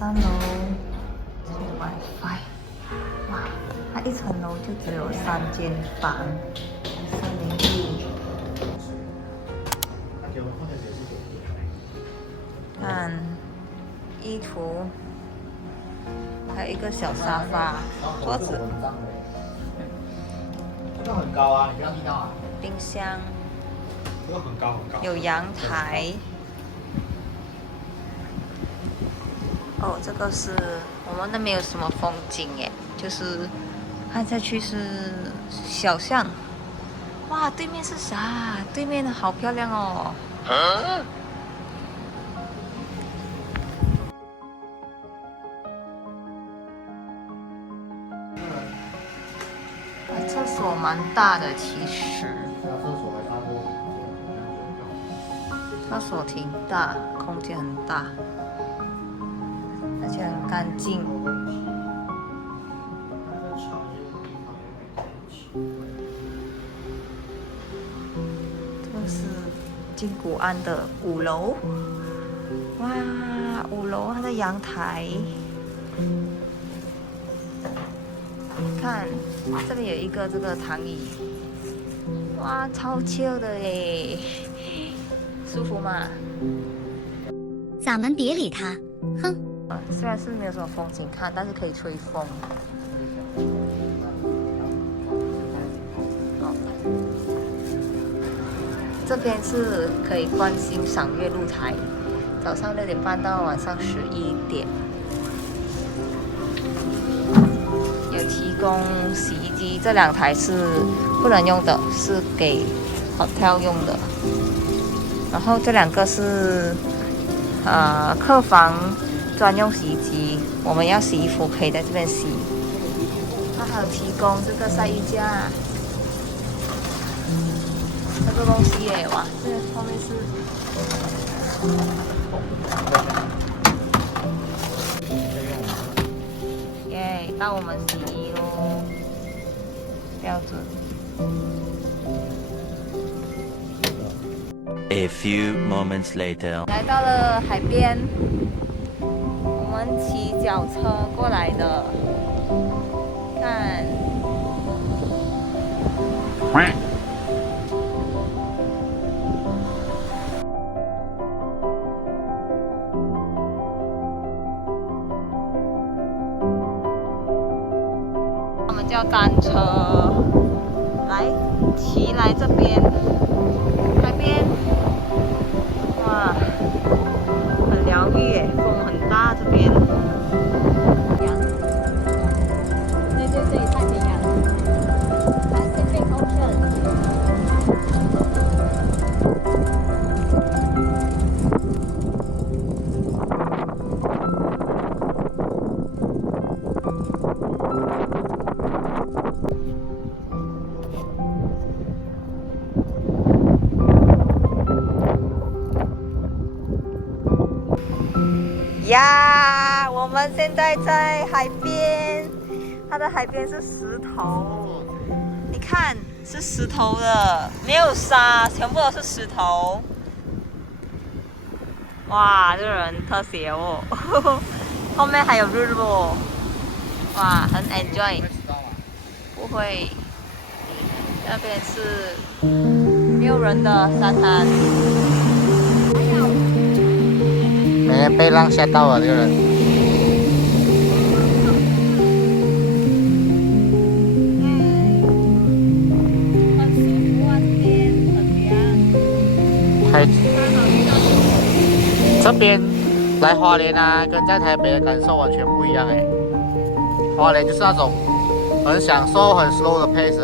3楼这里 WiFi， 哇，它1层楼就只有3间房，401。看衣橱，还有一个小沙发、桌子，这个很高啊，你不要听到啊。冰箱，这个很高很高。有阳台。哦，这个是我们那边有什么风景耶？就是看下去是小巷。哇，对面是啥？对面的好漂亮哦。厕所蛮大的，其实。厕所挺大，空间很大，而且很干净。这是金谷安的5楼，哇，5楼它的阳台。看，这里有一个这个躺椅，哇，超 chill 的耶，舒服吗？咱们别理他，哼。虽然是没有什么风景看，但是可以吹风。哦，这边是可以观欣赏月露台，早上6点半到晚上11点。有提供洗衣机，这2台是不能用的，是给 hotel 用的。然后这2个是客房专用洗衣机，我们要洗衣服可以在这边洗。它还有提供这个晒衣架，这个东西耶，哇，这个后面是。耶，到我们洗衣咯，标准。A few moments later， 来到了海边，我们骑脚车过来的。看，我们叫单车，来骑来这边，海边。哇，很疗愈耶，风很大这边。对对对，太平洋 ，Pacific Ocean。呀，我们现在在海边，它的海边是石头，你看是石头的，没有沙，全部都是石头。哇，这个人特写哦，后面还有日落，哇，很 enjoy。不会，那边是没有人的沙滩。没人被浪吓到了，这个人。很舒服啊，这边很凉。太，这边来花莲啊，跟在台北的感受完全不一样哎。花莲就是那种很享受、很 slow 的 pace，